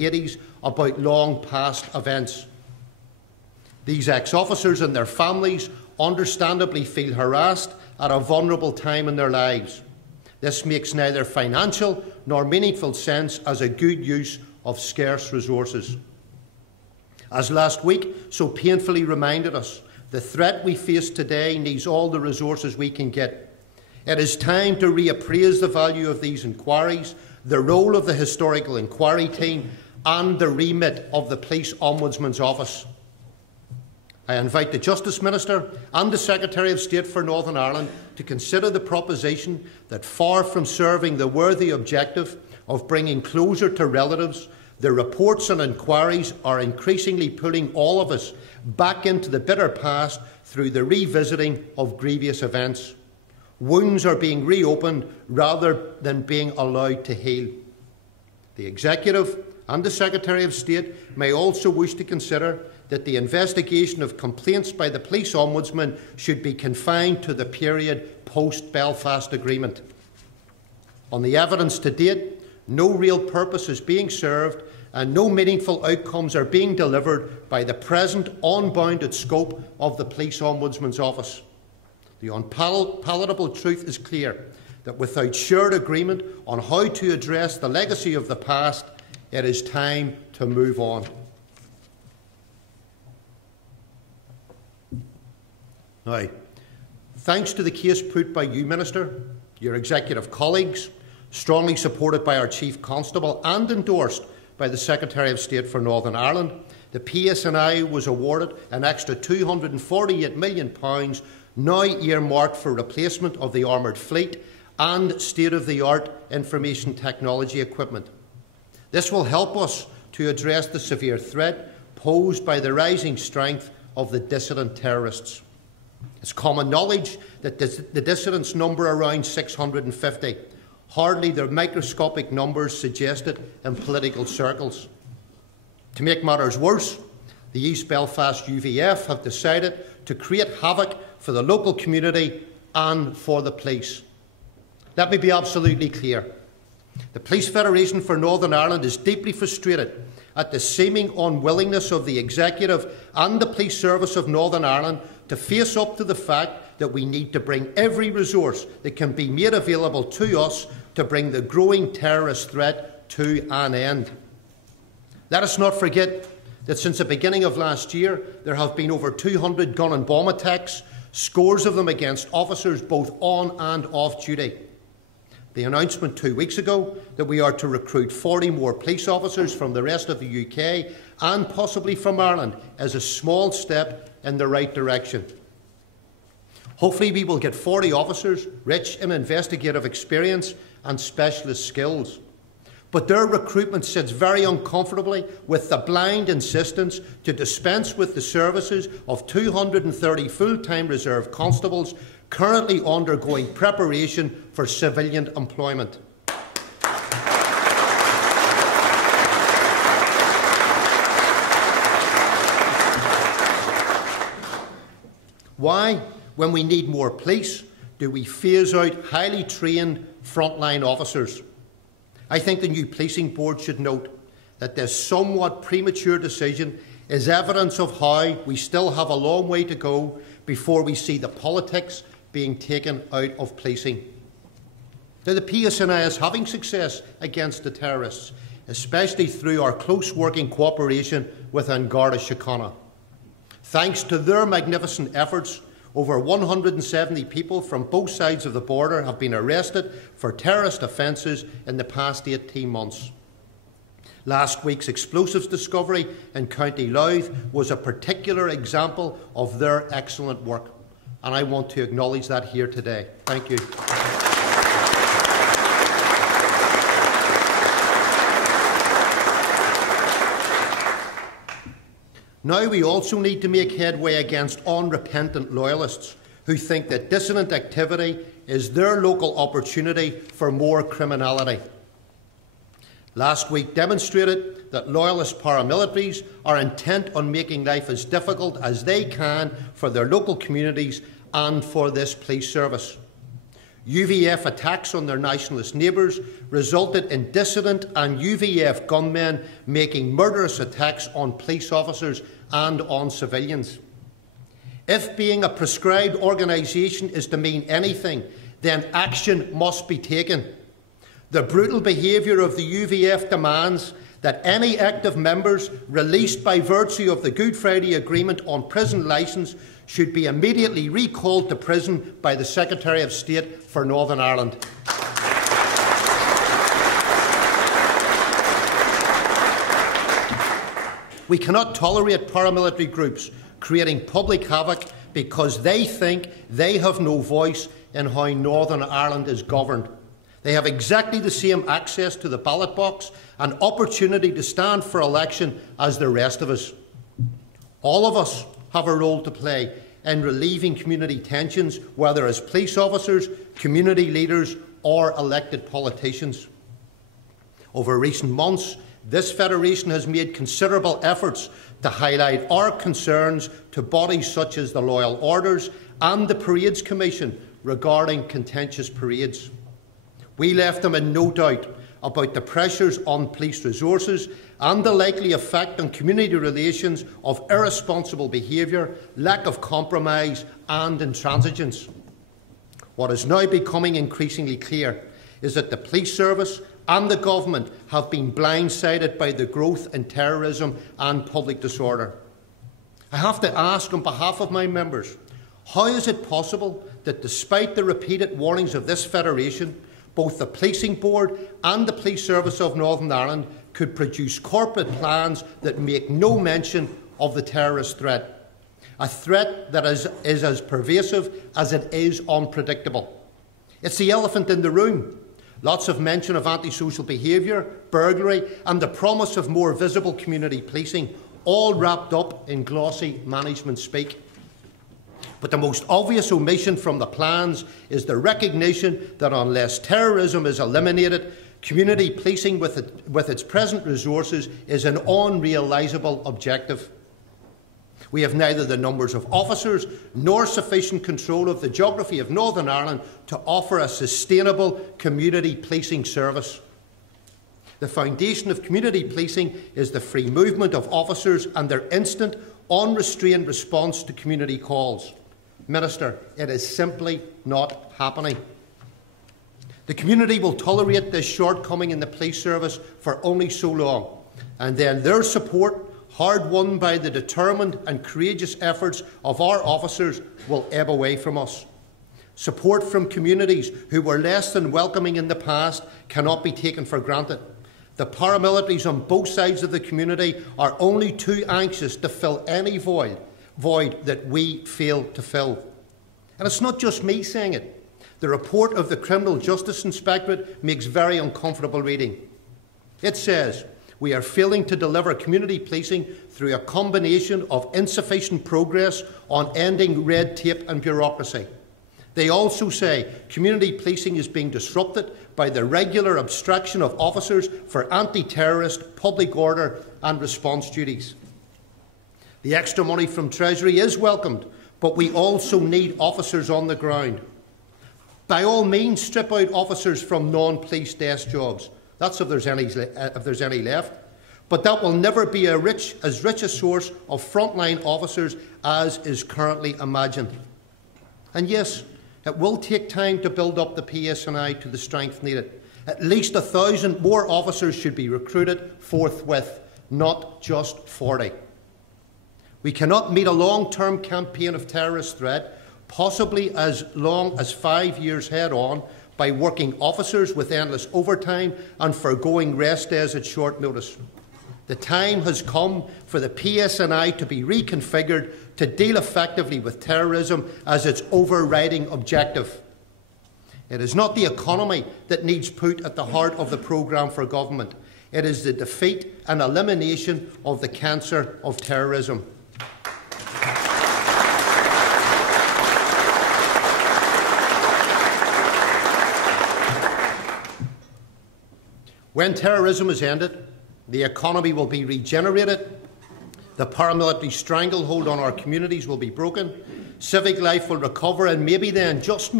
80s about long past events. These ex-officers and their families understandably feel harassed at a vulnerable time in their lives. This makes neither financial nor meaningful sense as a good use of scarce resources. As last week so painfully reminded us, the threat we face today needs all the resources we can get. It is time to reappraise the value of these inquiries, the role of the Historical Inquiry Team and the remit of the Police Ombudsman's Office. I invite the Justice Minister and the Secretary of State for Northern Ireland to consider the proposition that, far from serving the worthy objective of bringing closure to relatives, the reports and inquiries are increasingly pulling all of us back into the bitter past through the revisiting of grievous events. Wounds are being reopened rather than being allowed to heal. The Executive and the Secretary of State may also wish to consider that the investigation of complaints by the Police Ombudsman should be confined to the period post-Belfast Agreement. On the evidence to date, no real purpose is being served and no meaningful outcomes are being delivered by the present unbounded scope of the Police Ombudsman's Office. The unpalatable truth is clear that without shared agreement on how to address the legacy of the past, it is time to move on. Now, thanks to the case put by you, Minister, your executive colleagues, strongly supported by our Chief Constable and endorsed by the Secretary of State for Northern Ireland, the PSNI was awarded an extra £248 million, now earmarked for replacement of the armoured fleet and state-of-the-art information technology equipment. This will help us to address the severe threat posed by the rising strength of the dissident terrorists. It's common knowledge that the dissidents number around 650, hardly the microscopic numbers suggested in political circles. To make matters worse, the East Belfast UVF have decided to create havoc for the local community and for the police. Let me be absolutely clear. The Police Federation for Northern Ireland is deeply frustrated at the seeming unwillingness of the Executive and the Police Service of Northern Ireland to face up to the fact that we need to bring every resource that can be made available to us to bring the growing terrorist threat to an end. Let us not forget that since the beginning of last year, there have been over 200 gun and bomb attacks, scores of them against officers both on and off duty. The announcement 2 weeks ago that we are to recruit 40 more police officers from the rest of the UK and possibly from Ireland is a small step in the right direction. Hopefully we will get 40 officers rich in investigative experience and specialist skills. But their recruitment sits very uncomfortably with the blind insistence to dispense with the services of 230 full-time reserve constables currently undergoing preparation for civilian employment. Why, when we need more police, do we phase out highly trained frontline officers? I think the new policing board should note that this somewhat premature decision is evidence of how we still have a long way to go before we see the politics being taken out of policing. Now, the PSNI is having success against the terrorists, especially through our close working cooperation with An Garda Síochána. Thanks to their magnificent efforts, over 170 people from both sides of the border have been arrested for terrorist offences in the past 18 months. Last week's explosives discovery in County Louth was a particular example of their excellent work, and I want to acknowledge that here today. Thank you. Now we also need to make headway against unrepentant loyalists who think that dissident activity is their local opportunity for more criminality. Last week demonstrated that loyalist paramilitaries are intent on making life as difficult as they can for their local communities and for this police service. UVF attacks on their nationalist neighbours resulted in dissident and UVF gunmen making murderous attacks on police officers and on civilians. If being a proscribed organisation is to mean anything, then action must be taken. The brutal behaviour of the UVF demands that any active members released by virtue of the Good Friday Agreement on prison licence should be immediately recalled to prison by the Secretary of State for Northern Ireland. We cannot tolerate paramilitary groups creating public havoc because they think they have no voice in how Northern Ireland is governed. They have exactly the same access to the ballot box and opportunity to stand for election as the rest of us. All of us have a role to play in relieving community tensions, whether as police officers, community leaders or elected politicians. Over recent months, this Federation has made considerable efforts to highlight our concerns to bodies such as the Loyal Orders and the Parades Commission regarding contentious parades. We left them in no doubt about the pressures on police resources and the likely effect on community relations of irresponsible behaviour, lack of compromise and intransigence. What is now becoming increasingly clear is that the police service and the government have been blindsided by the growth in terrorism and public disorder. I have to ask on behalf of my members, how is it possible that despite the repeated warnings of this Federation, both the Policing Board and the Police Service of Northern Ireland could produce corporate plans that make no mention of the terrorist threat, a threat that is as pervasive as it is unpredictable. It's the elephant in the room. Lots of mention of antisocial behaviour, burglary and the promise of more visible community policing, all wrapped up in glossy management speak. But the most obvious omission from the plans is the recognition that unless terrorism is eliminated, community policing with its present resources is an unrealisable objective. We have neither the numbers of officers nor sufficient control of the geography of Northern Ireland to offer a sustainable community policing service. The foundation of community policing is the free movement of officers and their instant, unrestrained response to community calls. Minister, it is simply not happening. The community will tolerate this shortcoming in the police service for only so long, and then their support, hard won by the determined and courageous efforts of our officers, will ebb away from us. Support from communities who were less than welcoming in the past cannot be taken for granted. The paramilitaries on both sides of the community are only too anxious to fill any void that we fail to fill. And it's not just me saying it. The report of the Criminal Justice Inspectorate makes very uncomfortable reading. It says, we are failing to deliver community policing through a combination of insufficient progress on ending red tape and bureaucracy. They also say community policing is being disrupted by the regular abstraction of officers for anti-terrorist, public order and response duties. The extra money from Treasury is welcomed, but we also need officers on the ground. By all means, strip out officers from non-police desk jobs. That's if there's any left. But that will never be as rich a source of frontline officers as is currently imagined. And yes, it will take time to build up the PSNI to the strength needed. At least 1,000 more officers should be recruited forthwith, not just 40. We cannot meet a long-term campaign of terrorist threat, possibly as long as 5 years head-on, by working officers with endless overtime and forgoing rest days at short notice. The time has come for the PSNI to be reconfigured to deal effectively with terrorism as its overriding objective. It is not the economy that needs put at the heart of the programme for government. It is the defeat and elimination of the cancer of terrorism. When terrorism is ended, the economy will be regenerated, the paramilitary stranglehold on our communities will be broken, civic life will recover, and maybe then, just maybe,